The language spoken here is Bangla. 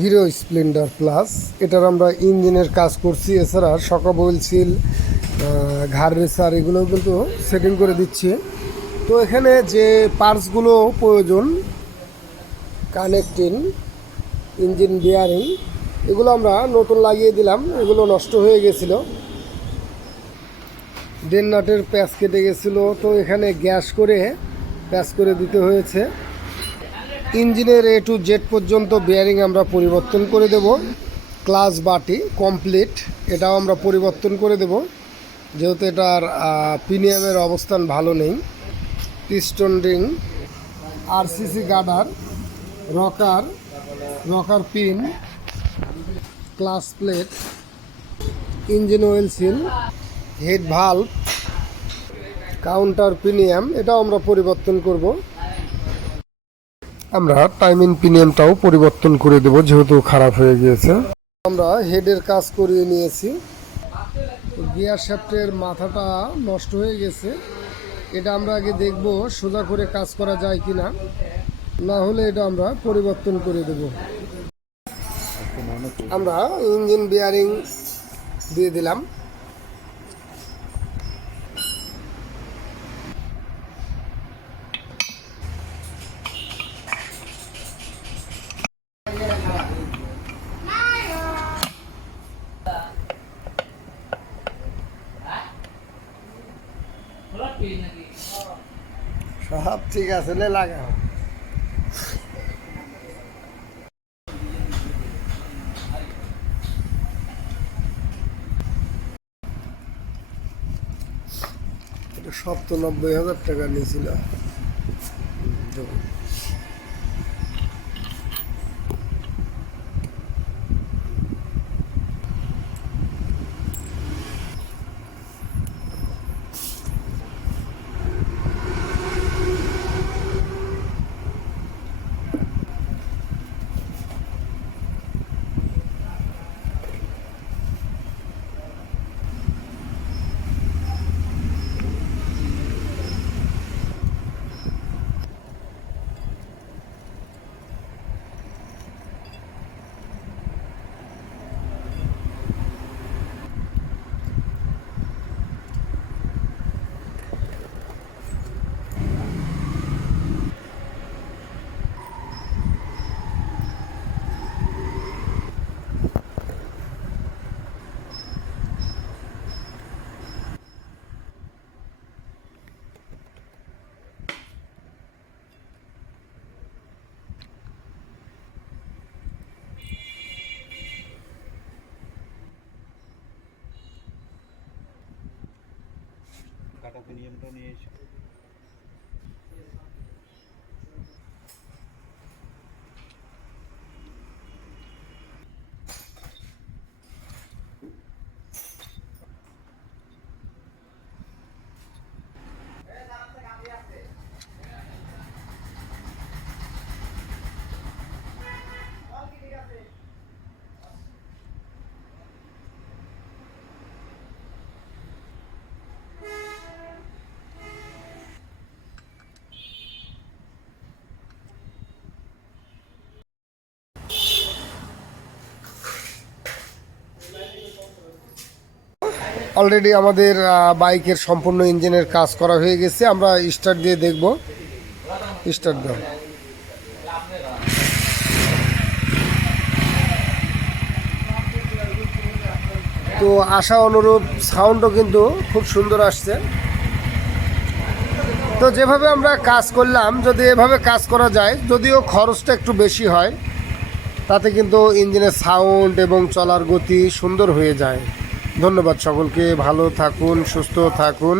Hero Splendor plus. এটার আমরা ইঞ্জিনের কাজ করছি, এছাড়া শক অয়েল সিল, ঘাড় রেসার এগুলোও কিন্তু সেটিং করে দিচ্ছি। তো এখানে যে পার্টসগুলো প্রয়োজন, কানেক্টিং, ইঞ্জিন বিয়ারিং, এগুলো আমরা নতুন লাগিয়ে দিলাম। এগুলো নষ্ট হয়ে গেছিলো, ডেন নাটের প্যাচ কেটে গেছিলো, তো এখানে গ্যাস করে প্যাচ করে দিতে হয়েছে। ইঞ্জিনের এ টু জেড পর্যন্ত বিয়ারিং আমরা পরিবর্তন করে দেব। ক্লাচ বাটি কমপ্লিট, এটাও আমরা পরিবর্তন করে দেব, যেহেতু এটার পিনিয়ামের অবস্থান ভালো নেই। Piston ring, RCC girder, rocker pin, clutch plate, engine oil seal, head valve, counter pinion, এটাও আমরা পরিবর্তন করব। আমরা টাইমিং পিনিয়ামটাও পরিবর্তন করে দেব, যেহেতু খারাপ হয়ে গিয়েছে। আমরা হেডের কাজ করিয়ে নিয়েছি। গিয়ার শ্যাফটের মাথাটা নষ্ট হয়ে গেছে, এটা আমরা আগে দেখব সোজা করে কাজ করা যায় কিনা, না হলে এটা আমরা পরিবর্তন করে দেব। আমরা ইঞ্জিন বিয়ারিং দিয়ে দিলাম। সব ঠিক আছে, লাগাও। এটা সব তো 90,000 টাকা নিয়েছিল। কাটাতে নিয়মটা নিয়ে এসে অলরেডি আমাদের বাইকের সম্পূর্ণ ইঞ্জিনের কাজ করা হয়ে গেছে। আমরা স্টার্ট দিয়ে দেখব। স্টার্ট দাও। তো আশা অনুরূপ সাউন্ডও কিন্তু খুব সুন্দর আসছে। তো যেভাবে আমরা কাজ করলাম, যদি এভাবে কাজ করা যায়, যদিও খরচটা একটু বেশি হয়, তাতে কিন্তু ইঞ্জিনের সাউন্ড এবং চলার গতি সুন্দর হয়ে যায়। ধন্যবাদ সকলকে, ভালো থাকুন, সুস্থ থাকুন।